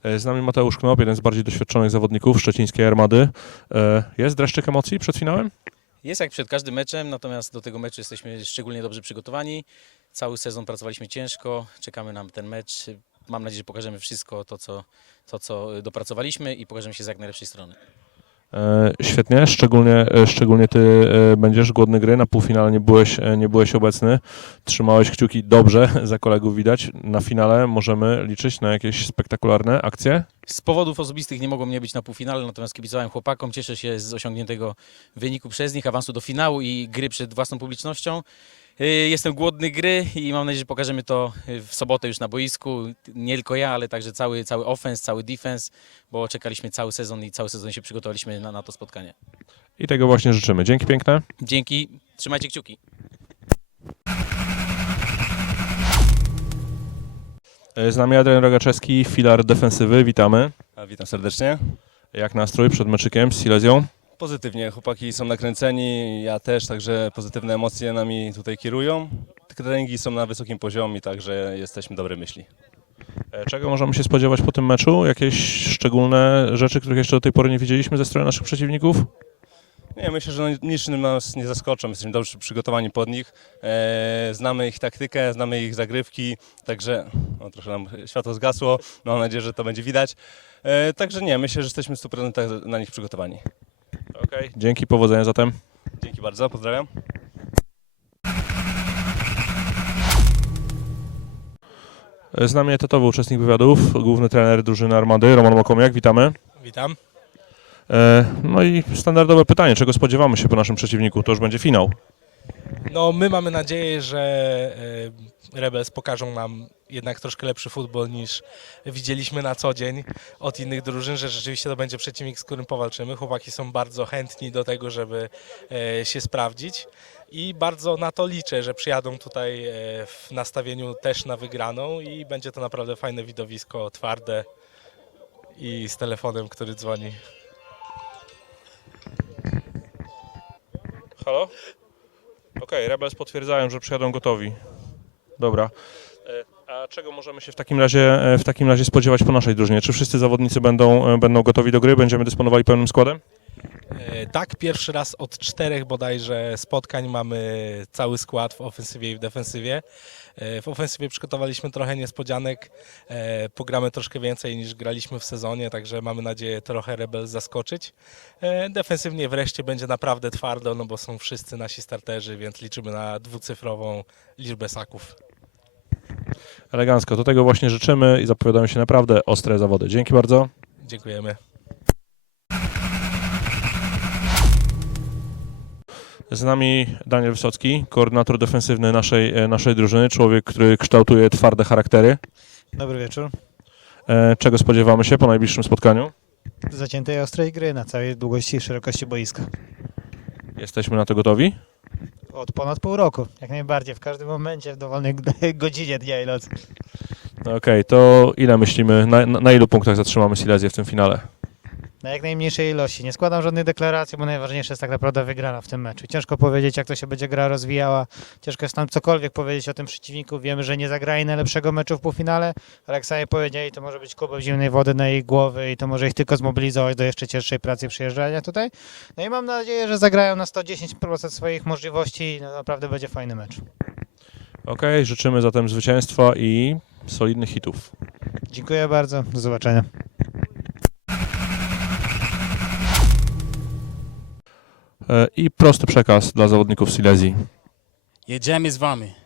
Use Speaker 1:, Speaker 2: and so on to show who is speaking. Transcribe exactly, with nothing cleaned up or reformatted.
Speaker 1: Z nami Mateusz Knop, jeden z bardziej doświadczonych zawodników szczecińskiej Armady. Jest dreszczyk emocji przed finałem?
Speaker 2: Jest jak przed każdym meczem, natomiast do tego meczu jesteśmy szczególnie dobrze przygotowani. Cały sezon pracowaliśmy ciężko, czekamy na ten mecz. Mam nadzieję, że pokażemy wszystko to, co, to, co dopracowaliśmy i pokażemy się z jak najlepszej strony.
Speaker 1: E, świetnie, szczególnie, szczególnie ty e, będziesz głodny gry, na półfinale nie byłeś, e, nie byłeś obecny, trzymałeś kciuki dobrze, za kolegów widać. Na finale możemy liczyć na jakieś spektakularne akcje?
Speaker 2: Z powodów osobistych nie mogło mnie być na półfinale, natomiast kibicowałem chłopakom, cieszę się z osiągniętego wyniku przez nich, awansu do finału i gry przed własną publicznością. Jestem głodny gry i mam nadzieję, że pokażemy to w sobotę już na boisku. Nie tylko ja, ale także cały, cały offense, cały defense, bo czekaliśmy cały sezon i cały sezon się przygotowaliśmy na, na to spotkanie.
Speaker 1: I tego właśnie życzymy. Dzięki piękne.
Speaker 2: Dzięki, trzymajcie kciuki.
Speaker 1: Z nami Adrian Rogaczewski, filar defensywy, witamy.
Speaker 3: A, witam serdecznie.
Speaker 1: Jak nastrój przed meczykiem z Silesią?
Speaker 3: Pozytywnie, chłopaki są nakręceni, ja też, także pozytywne emocje nami tutaj kierują. Te treningi są na wysokim poziomie, także jesteśmy dobrej myśli.
Speaker 1: Czego możemy się spodziewać po tym meczu? Jakieś szczególne rzeczy, których jeszcze do tej pory nie widzieliśmy ze strony naszych przeciwników?
Speaker 3: Nie, myślę, że niczym nas nie zaskoczą, jesteśmy dobrze przygotowani pod nich. E, znamy ich taktykę, znamy ich zagrywki, także o, trochę nam światło zgasło, mam nadzieję, że to będzie widać. E, także nie, myślę, że jesteśmy w stu procentach na nich przygotowani.
Speaker 1: Okej, okay. Dzięki, powodzenia zatem.
Speaker 3: Dzięki bardzo, pozdrawiam.
Speaker 1: Z nami etatowy uczestnik wywiadów, główny trener drużyny Armady, Roman Łakomiak, witamy.
Speaker 4: Witam.
Speaker 1: No i standardowe pytanie, czego spodziewamy się po naszym przeciwniku? To już będzie finał.
Speaker 4: No my mamy nadzieję, że Rebels pokażą nam jednak troszkę lepszy futbol niż widzieliśmy na co dzień od innych drużyn, że rzeczywiście to będzie przeciwnik, z którym powalczymy. Chłopaki są bardzo chętni do tego, żeby się sprawdzić i bardzo na to liczę, że przyjadą tutaj w nastawieniu też na wygraną i będzie to naprawdę fajne widowisko, twarde i z telefonem, który dzwoni.
Speaker 1: Halo? Okej, okay, Rebels potwierdzają, że przyjadą gotowi. Dobra. A czego możemy się w takim razie, w takim razie spodziewać po naszej drużynie? Czy wszyscy zawodnicy będą, będą gotowi do gry? Będziemy dysponowali pełnym składem?
Speaker 4: Tak, pierwszy raz od czterech bodajże spotkań mamy cały skład w ofensywie i w defensywie. W ofensywie przygotowaliśmy trochę niespodzianek, pogramy troszkę więcej niż graliśmy w sezonie, także mamy nadzieję trochę Rebels zaskoczyć. Defensywnie wreszcie będzie naprawdę twardo, no bo są wszyscy nasi starterzy, więc liczymy na dwucyfrową liczbę saków.
Speaker 1: Elegancko, do tego właśnie życzymy i zapowiadają się naprawdę ostre zawody. Dzięki bardzo.
Speaker 4: Dziękujemy.
Speaker 1: Z nami Daniel Wysocki, koordynator defensywny naszej, naszej drużyny, człowiek, który kształtuje twarde charaktery.
Speaker 5: Dobry wieczór.
Speaker 1: Czego spodziewamy się po najbliższym spotkaniu?
Speaker 5: Zaciętej ostrej gry na całej długości i szerokości boiska.
Speaker 1: Jesteśmy na to gotowi?
Speaker 5: Od ponad pół roku, jak najbardziej, w każdym momencie, w dowolnej godzinie dnia i nocy.
Speaker 1: Okej, okay, to ile myślimy, na, na ilu punktach zatrzymamy Silesię w tym finale?
Speaker 5: Na jak najmniejszej ilości. Nie składam żadnej deklaracji, bo najważniejsze jest tak naprawdę wygrana w tym meczu. Ciężko powiedzieć, jak to się będzie gra rozwijała. Ciężko jest nam cokolwiek powiedzieć o tym przeciwniku. Wiemy, że nie zagrali najlepszego meczu w półfinale, ale jak sami powiedzieli, to może być kubek zimnej wody na ich głowy i to może ich tylko zmobilizować do jeszcze cięższej pracy przyjeżdżania tutaj. No i mam nadzieję, że zagrają na sto dziesięć procent swoich możliwości i no naprawdę będzie fajny mecz.
Speaker 1: Okej, okay, życzymy zatem zwycięstwa i solidnych hitów.
Speaker 5: Dziękuję bardzo, do zobaczenia.
Speaker 1: I prosty przekaz dla zawodników Silesii.
Speaker 6: Jedziemy z wami.